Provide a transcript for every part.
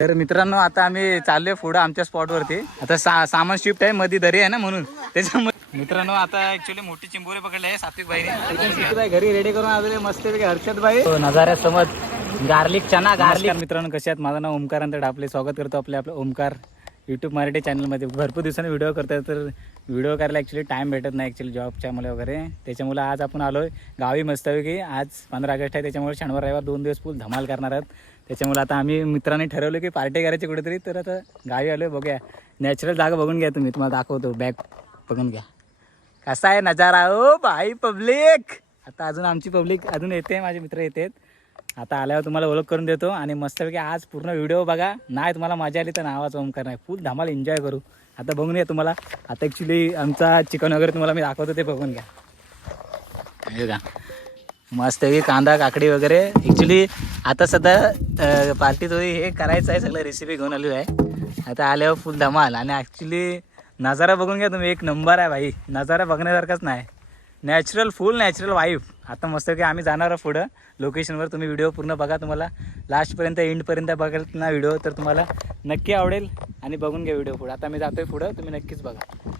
तर मित्रांनो आता आम्ही चाललोय पुढे आमच्या स्पॉटवरती. आता सामान शिफ्ट आहे, मध्ये दरी आहे ना म्हणून त्याच्यामुळे. मित्रांनो आता ऍक्च्युली मोठी चिंबोरी पकडले आहे सात्विक भाई घरी रेडी करून आलेले मस्त पैकी हर्षद भाई नजाऱ्यासमोर गार्लिक चना गार्लिक. मित्रांनो कसे आहेत, माझं नाव ओमकार अंतडे, आपले स्वागत करतो आपलं ओमकार यूट्यूब मराठी चॅनलमध्ये. भरपूर दिवसांनी व्हिडिओ करतात, तर व्हिडिओ करायला ॲक्च्युली टाईम भेटत नाही ॲक्च्युली जॉबच्या मुळे वगैरे. त्याच्यामुळे आज आपण आलो आहे गावी मस्तपैकी. आज 15 ऑगस्ट आहे, त्याच्यामुळे शनिवार रविवार 2 दिवस फुल धमाल करणार आहेत. त्याच्यामुळे आता आम्ही मित्रांनी ठरवलं की पार्टी करायची कुठेतरी. तर आता गावी आलो आहे, बघूया नॅचरल जागा बघून घ्या तुम्ही, तुम्हाला दाखवतो. बॅग बघून घ्या कसा आहे नजारा. ओ भाई पब्लिक, आता अजून आमची पब्लिक अजून येते, माझे मित्र येतात. आता आल्यावर तुम्हाला ओळख करून देतो आणि मस्तपैकी आज पूर्ण व्हिडिओ बघा. नाही तुम्हाला मजा आली तर नावाचं ओमकार नाही, फुल धमाल एन्जॉय करू. आता बघून घ्या तुम्हाला. आता ॲक्च्युली आमचा चिकन वगैरे तुम्हाला मी दाखवतो, ते बघून घ्या. हे का मस्तपैकी कांदा काकडी वगैरे. ॲक्च्युली आता सध्या पार्टीत हे करायचं आहे, सगळं रेसिपी घेऊन आलेलो आहे. आता आल्यावर फुल धमाल. आणि ॲक्च्युली नजारा बघून घ्या तुम्ही, एक नंबर आहे भाई. नजारा बघण्यासारखाच नाही, नॅचरल फुल नॅचरल वाईफ. आता मस्तपैकी आम्ही जाणार आहोत पुढं लोकेशनवर. तुम्ही व्हिडिओ पूर्ण बघा, तुम्हाला लास्टपर्यंत एंडपर्यंत बघाल ना व्हिडिओ, तर तुम्हाला नक्की आवडेल. आणि बघून घ्या व्हिडिओ पुढं. आता मी जातोय पुढं, तुम्ही नक्कीच बघा.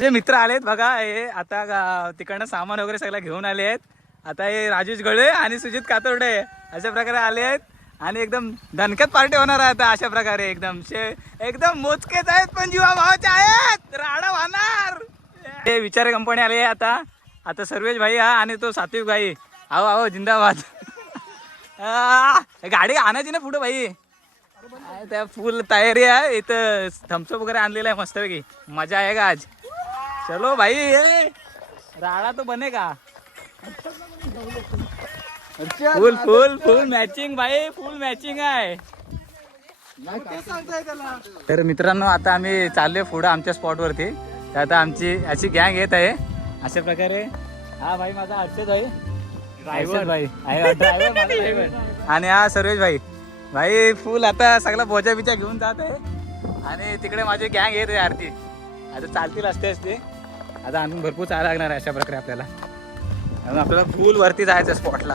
जे मित्र आलेत बघा, हे आता तिकडनं सामान वगैरे सगळं घेऊन आले आहेत. आता हे राजेश गळे आणि सुजित कातोर्डे अशा प्रकारे आले आहेत आणि एकदम दणक्यात पार्टी होणार आहे आता. अशा प्रकारे एकदम मोजकेच आहेत पण जीवा भावाचे आहेत, राडा वाहणार. हे विचारे कंपनी आली आहे आता. आता सर्वेश भाई हा आणि तो सात्विक भाई, आहो आहो जिंदाबाद. गाडी आणायची ना पुढं भाई, त्या फुल तयारी आहे. इथं थम्सअप वगैरे आणलेलं आहे मस्तपैकी. मजा आहे का आज? चलो भाई, राडा तो बनेगा. फुल फुल फुल मॅचिंग भाई, फुल मॅचिंग आहे. तर मित्रांनो आता आम्ही चाललोय पुढं आमच्या स्पॉटवरती. तर आता आमची अशी गँग येत आहे अशा प्रकारे. हा भाई माझा हर्षद भाई, ड्रायव्हर भाई आहे, ड्रायव्हर. आणि हा सर्वेश भाई. भाई फुल आता सगळा बोजा बिजा घेऊन जात आहे. आणि तिकडे माझी गँग येत आहे आरती. आता चालतील असते. आता आणून भरपूर चालायला लागणार आहे अशा प्रकारे आपल्याला. अजून आपल्याला फुल वरती जायचं स्पॉटला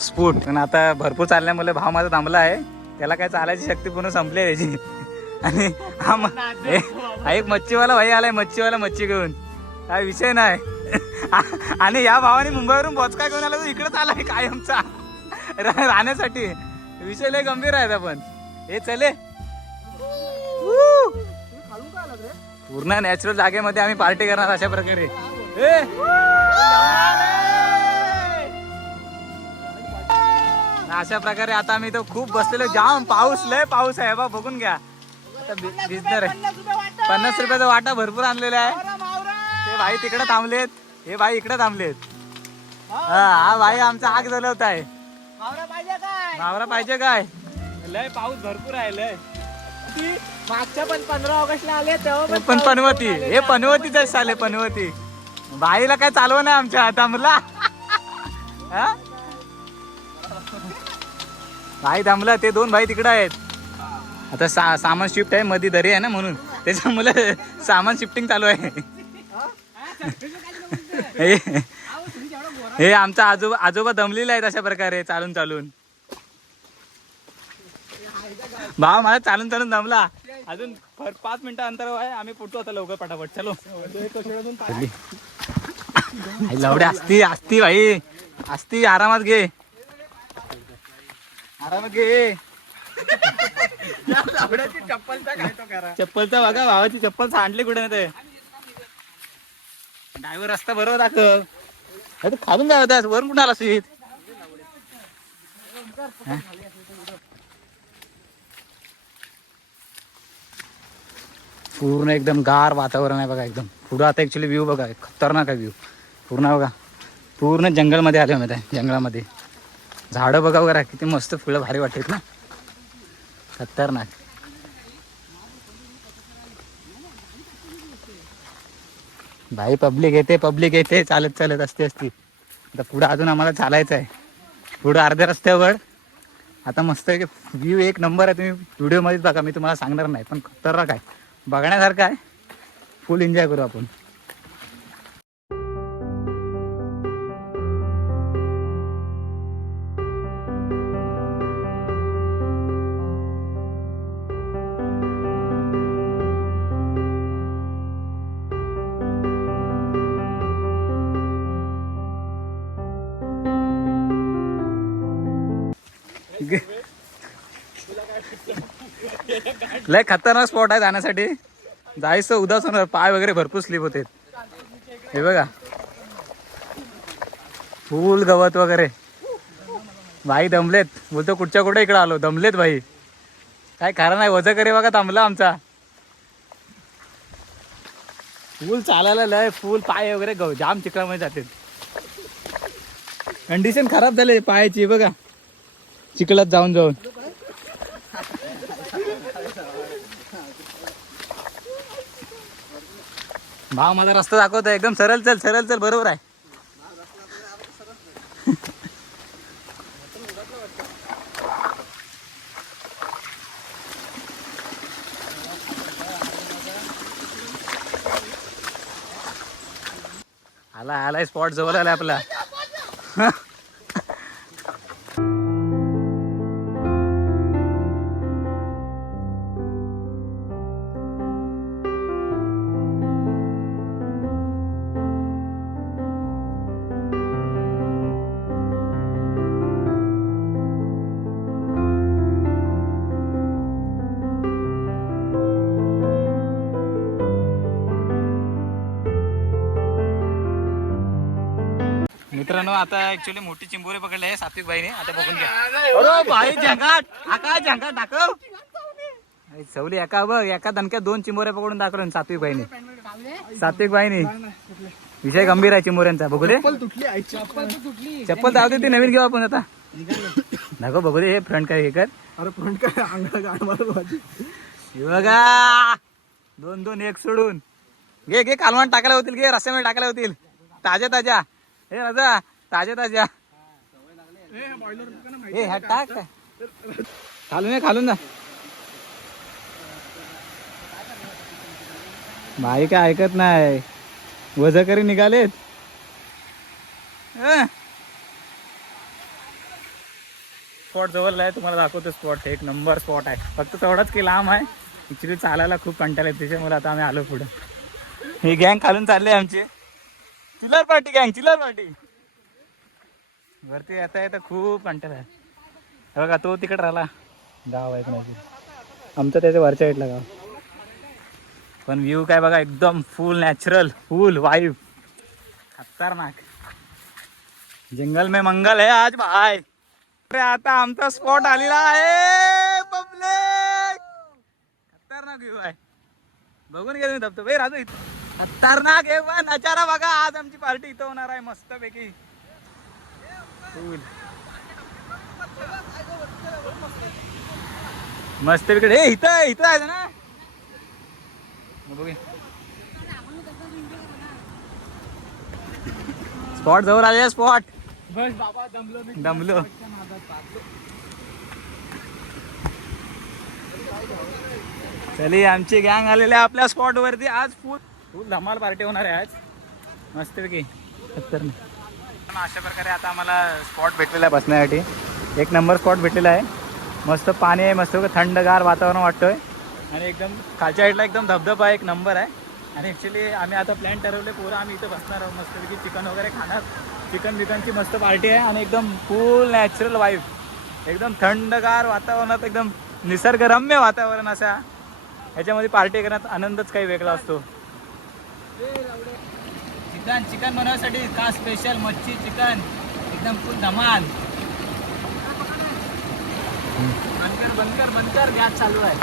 स्पूट. पण आता भरपूर चालल्यामुळे भाव माझा थांबला आहे, त्याला काय चालायची शक्ती पूर्ण संपली आहे त्याची. आणि हा एक मच्छीवाला भाई आलाय, मच्छीवाला मच्छी घेऊन, काय विषय नाही. आणि या भावाने मुंबईवरून बोचका घेऊन आला, तो इकडेच आलाय कायमचा राहण्यासाठी. विषय लय गंभीर आहेत. आपण हे चले पूर्ण नॅचरल जागेमध्ये आम्ही पार्टी करणार अशा प्रकारे. अशा प्रकारे आता आम्ही तो खूप बसलेलो. जाम पाऊस, लय पाऊस आहे बा, बघून घ्या. आता भिजणार आहे. 50 रुपयाचा वाटा भरपूर आणलेला आहे. ते भाई तिकडे थांबलेत, हे भाई इकडे थांबलेत. हा भाई आमचा आग जलवत आहे. मावरा पाहिजे काय? लय पाऊस भरपूर आहे. लय मागच्या पण 15 ऑगस्टला आले तेव्हा पण पनवती, हे पनवतीच चाले पनवती. बाईला काय चालव नाही आमच्या हातामला. भाई थांबला, ते 2 भाई तिकडे आहेत. आता सामान शिफ्ट आहे, मध्ये दरी आहे ना म्हणून त्याच्यामुळे सामान शिफ्टिंग चालू आहे. हे आमचा आजोबा दमलेला आहेत अशा प्रकारे चालून. भाव मला चालून दमला. अजून 5 मिनिटं अंतर आहे, आम्ही पुटतो आता लवकर पटापट. चलो लवडे असती भाई, असती. आरामात घे. चप्पलचा बघा, भावाची चप्पल सांडली कुठे नाही. ते ड्रायव्हर रस्ता बरोबर दाखव. खालून काय होता, वरून कुठं आला सुईत. पूर्ण एकदम गार वातावरण आहे बघा एकदम पुढं. आता ॲक्च्युली व्ह्यू बघा, खतरनाक आहे व्ह्यू पूर्ण. बघा पूर्ण जंगलमध्ये आले मध्ये, जंगलामध्ये झाडं बघा वगैरे किती मस्त, फुलं भारी वाटतात ना, खतरनाक. भाई पब्लिक येते चालत असते. आता पुढं अजून आम्हाला चालायचं आहे, पुढं अर्ध्या रस्त्यावर. आता मस्त व्ह्यू एक नंबर आहे, तुम्ही व्हिडिओमध्येच बघा, मी तुम्हाला सांगणार नाही, पण खतरनाक आहे, बघण्यासारखं आहे. फुल एन्जॉय करू आपण. लय खतरनाक स्पॉट आहे जाण्यासाठी. जायचं उदास होणार, पाय वगैरे भरपूर स्लिप होते. हे बघा फुल गवत वगैरे. भाई दमलेत, बोलतो कुठच्या कुठे इकडे आलो, दमलेत भाई. काय खरं नाही, वजा करे बघा थांबला आमचा. फुल चालायला लय, फुल पाय वगैरे जाम चिखलामध्ये जाते. कंडिशन खराब झाले पायाची बघा, चिखलात जाऊन जाऊन. भाव माझा रस्ता दाखवतोय एकदम सरळ चल, सरळ चल, बरोबर आहे. आलाय स्पॉट जवळ आलाय आपला. मित्रांनो आता ऍक्च्युली मोठी चिंबोरी पकडली आहे सात्विक भाईने. आता बघून घ्या. अरे भाई झंगाट, आका झंगाट दाखव. सवली एका बघ, एका दणक्यात 2 चिंबोऱ्या पकडून दाखवलं सात्विक भाईने. सात्विक भाईने विषय गंभीर आहे चिंबोऱ्यांचा. बघू दे चप्पल जाऊ दे, ती नवीन घेऊ आपण आता. दाखव बघू दे हे फ्रंट काय हे कर. अरे फ्रंट काय बघा 2-2 एक सोडून घे घे. कालवण टाकायला होतील, घे रस्त्यामध्ये टाकायला होतील. ताज्या ताज्या हे राजा, ताज्या ताज्या. हे ह्या टाक खालून, खालून ना भाई. काय ऐकत नाही, वजकरी निघालेत. स्पॉट जवळ आहे, तुम्हाला दाखवतो स्पॉट. एक नंबर स्पॉट आहे, फक्त तेवढाच की लांब आहे. ऍक्च्युली चालायला खूप कंटाळा आहे, त्याच्यामुळे आता आम्ही आलो पुढे. ही गँग खालून चालली आमची चिल्लर पार्टी गँग, चिल्लर पार्टी. वरती येता येता खूप कंटाळा आहे. बघा तो तिकडे राहिला, गाव आहे कोणाची, आमचं त्याच्या वरच्या साईडला गाव. पण व्ह्यू काय बघा, एकदम फुल नॅचरल, फुल वाईब, खतरनाक. जंगल में मंगल है आज भाई. अरे आता आमचा स्पॉट आलेला आहे पब्लिक. खतरनाक व्ह्यू आहे, बघून गेलो धबधबे राजू. खतरनाक आहे पण नजारा बघा. आज आमची पार्टी इथं होणार आहे मस्त पैकी. मस्त पैकी इथं इथं आहे ना. स्पॉट जवळ आले, स्पॉट. बस बाबा दमलो. चली आमची गँग आलेली आपल्या स्पॉट वरती. आज फुल धमाल पार्टी होणार आहे आज मस्तपैकी. अशा प्रकारे आता आम्हाला स्पॉट भेटलेला आहे बसण्यासाठी. एक नंबर स्पॉट भेटलेला आहे. मस्त पाणी आहे, मस्त थंडगार वातावरण वाटतोय. आणि एकदम खालच्या साईडला एकदम धबधबा आहे, एक नंबर आहे. आणि ॲक्च्युली आम्ही आता प्लॅन ठरवले पोरं आम्ही इथं बसणार आहोत मस्तपैकी. चिकन वगैरे खाणार, चिकनची मस्त पार्टी आहे. आणि एकदम फुल नॅचरल वाईफ, एकदम थंडगार वातावरणात, एकदम निसर्गरम्य वातावरण. असा ह्याच्यामध्ये पार्टी करण्यात आनंदच काही वेगळा असतो. चिकन बनवण्यासाठी का स्पेशल मच्छी चिकन एकदम फुल धमाल. बनकर गॅस चालू आहे.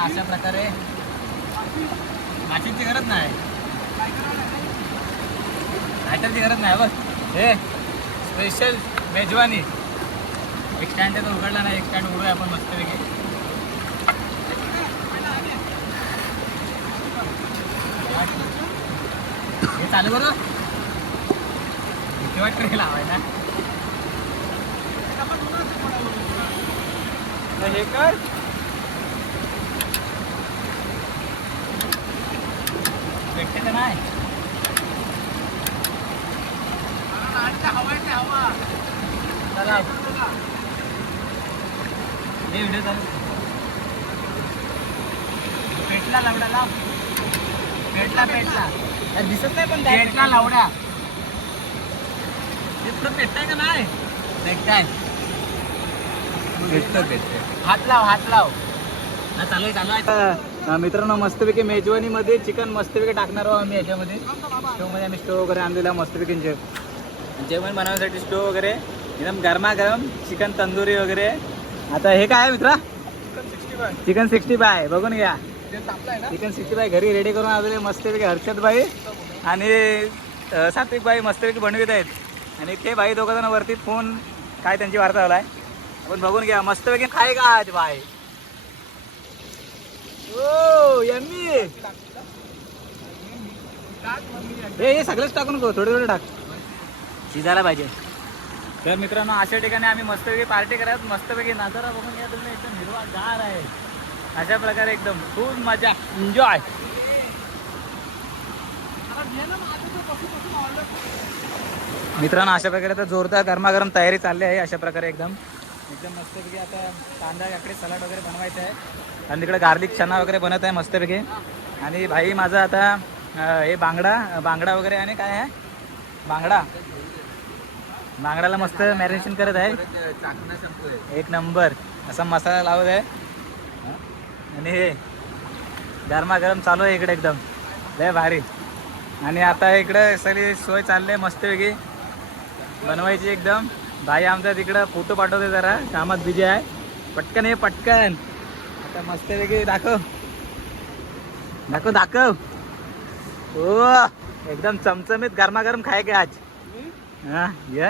अशा प्रकारे माशीची गरज नाही, लायटरची गरज नाही. बस हे स्पेशल मेजवानी. एक स्टँड तर उघडला नाही, एक स्टँड उघडूया आपण मस्तपैकी. हे चालू करू किंवा ट्रे लावायला. हे कर भेटते का नाही. हवा चला हे व्हिडिओ चालू. पेटला लावडा लाव, पेटला दिसत नाही पण पेटला लावडा. हे पुढं पेटताय का नाही. पेटताय हात लाव चालू आहे. मित्रांनो मस्तपैकी मेजवानीमध्ये चिकन मस्तपैकी टाकणार आहोत आम्ही याच्यामध्ये. स्टोवमध्ये आम्ही स्टोव वगैरे आणलेला मस्तपैकी जेवण बनवण्यासाठी स्टोव वगैरे एकदम गरमागरम चिकन तंदुरी वगैरे. आता हे काय आहे मित्रा? चिकन 65 बघून घ्या. चिकन 65 घरी रेडी करून आलेले मस्तपैकी हर्षद भाई आणि सात्विक भाई मस्तपैकी बनवित आहेत. आणि ते भाई दोघं जण वरती फोन काय त्यांची वार्ता झालाय आपण बघून घ्या. मस्तपैकी खाय का आज भाई. ओ यम्मी. हे सगळंच टाकू नको, थोडे थोडे टाक, शिजायला पाहिजे. तर मित्रांनो अशा ठिकाणी आम्ही मस्तपैकी पार्टी करत मस्तपैकी नजारा बघून घ्या तुम्ही. एकदम हिरवागार आहे अशा प्रकारे एकदम फुल मजा एन्जॉय. मित्रांनो अशा प्रकारे आता जोरदार गरमागरम तयारी चालली आहे. अशा प्रकारे एकदम एकदम मस्तपैकी आता कांदा काकडी सलाड वगैरे बनवायचं आहे. आणि तिकडे गार्लिक चना वगैरे बनत आहे मस्तपैकी. आणि भाई माझा आता हे बांगडा वगैरे आणि काय आहे बांगडाला मस्त मॅरिनेशन करत आहे. एक नंबर असा मसाला लावत आहे. आणि हे गरमागरम चालू आहे इकडे एकदम लय भारी. आणि आता इकडे सगळी सोय चालली आहे मस्तपैकी बनवायची एकदम. भाई आमचा तिकडं फोटो पाठवते जरा कामात बिझी आहे. पटकन हे पटकन आता मस्तपैकी दाखव. ओ एकदम चमचमीत गरमागरम खाय के आज. हा ये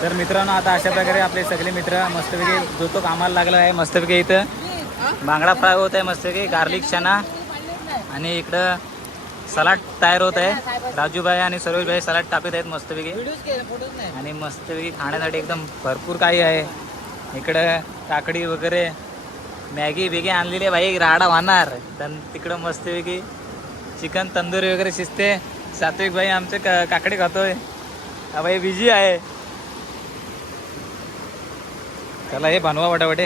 तर मित्रांनो आता अशा प्रकारे आपले सगळे मित्र मस्तपैकी जो तो कामाला लागला आहे. मस्तपैकी इथं बांगडा फ्राय होत आहे मस्तपैकी गार्लिक चना. आणि इकडं सलाड तयार होत आहे. राजूभाई आणि सरोजभाई सलाड टाकत आहेत मस्तपैकी. आणि मस्तपैकी खाण्यासाठी एकदम भरपूर काही आहे. इकडं काकडी वगैरे मॅगी बिगी आणलेली आहे भाई. राडा वाहणार. तर तिकडं मस्तपैकी चिकन तंदुरी वगैरे शिजते. सात्विक भाई आमचे काकडी खातोय. हा भाई बिझी आहे. चला हे बनवा वटावटे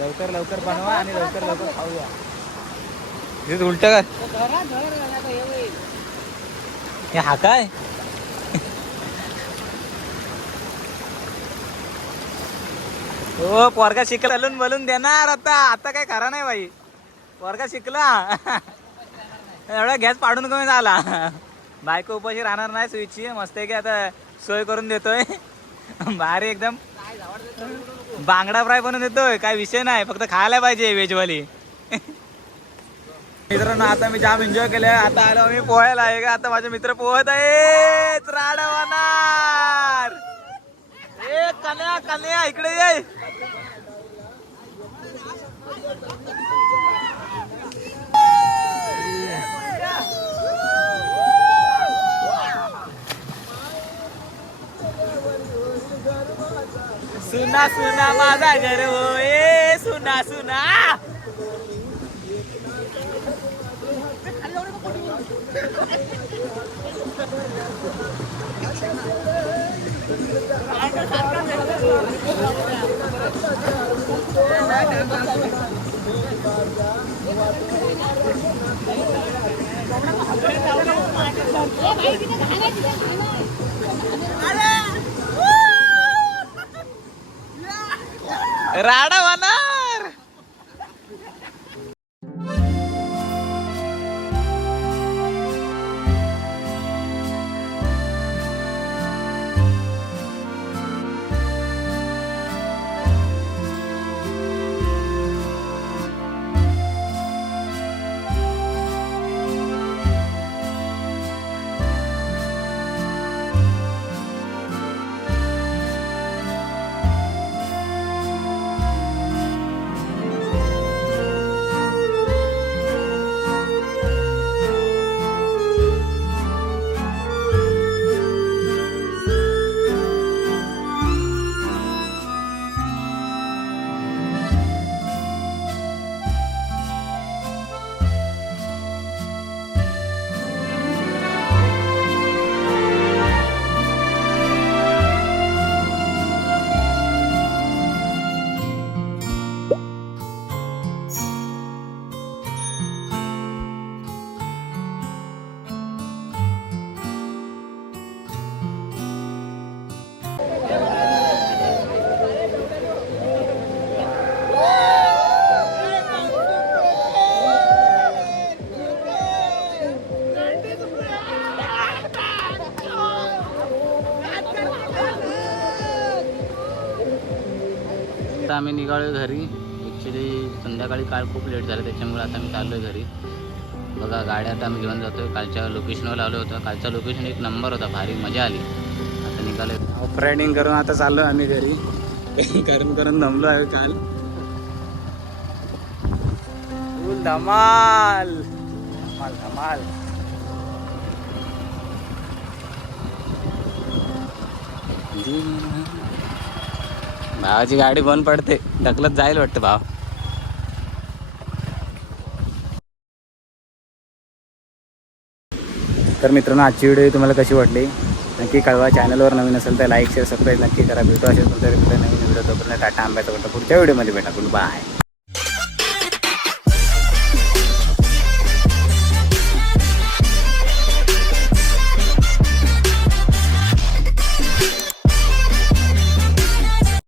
लवकर बनवा आणि लवकर खाऊया. तिथे उलट का हे हा काय हो पोरगा शिकला बलून देणार. आता काय खरा नाही बाई. पोरगा शिकला एवढा गॅस पाडून कमी झाला. बायको उपाशी राहणार नाही. स्वीटची मस्त आहे की आता सोय करून देतोय भारी एकदम. बांगडा फ्राय बनवून देतोय काय विषय नाही. फक्त खायला पाहिजे व्हेजवाली. मित्रांनो आता मी जाम एन्जॉय केलं. आता आलो मी पोहायला आहे का. आता माझे मित्र पोहत आहेत. राडवानार ए कन्या इकडे ये. सुना सुना माझा घर होय. सुना राडा वाहणार. आता आम्ही निघालो घरी. ॲक्च्युली संध्याकाळी काल खूप लेट झालं, त्याच्यामुळे आता मी चाललो आहे घरी. बघा गाड्या आता आम्ही घेऊन जातो. कालच्या लोकेशनवर आलो होतो. कालचा लोकेशन एक नंबर होता, भारी मजा आली. आता निघालो ऑफ रायडिंग करून आता चाललो आम्ही घरी. करून दमलो आहे काल. फुल धमाल धमाल धमाल. भावाची गाडी बंद पडते, ढकलत जाईल वाटतं भाव. तर मित्रांनो आजची व्हिडिओ तुम्हाला कशी वाटली नक्की कळवा. चॅनलवर नवीन असेल तर लाईक शेअर सबस्क्राईब नक्की करा. भेटू असेल तुमच्या नवीन व्हिडिओ. तोपर्यंत टाटा आंब्याचा वाटतं पुढच्या व्हिडिओमध्ये भेटा. Good bye.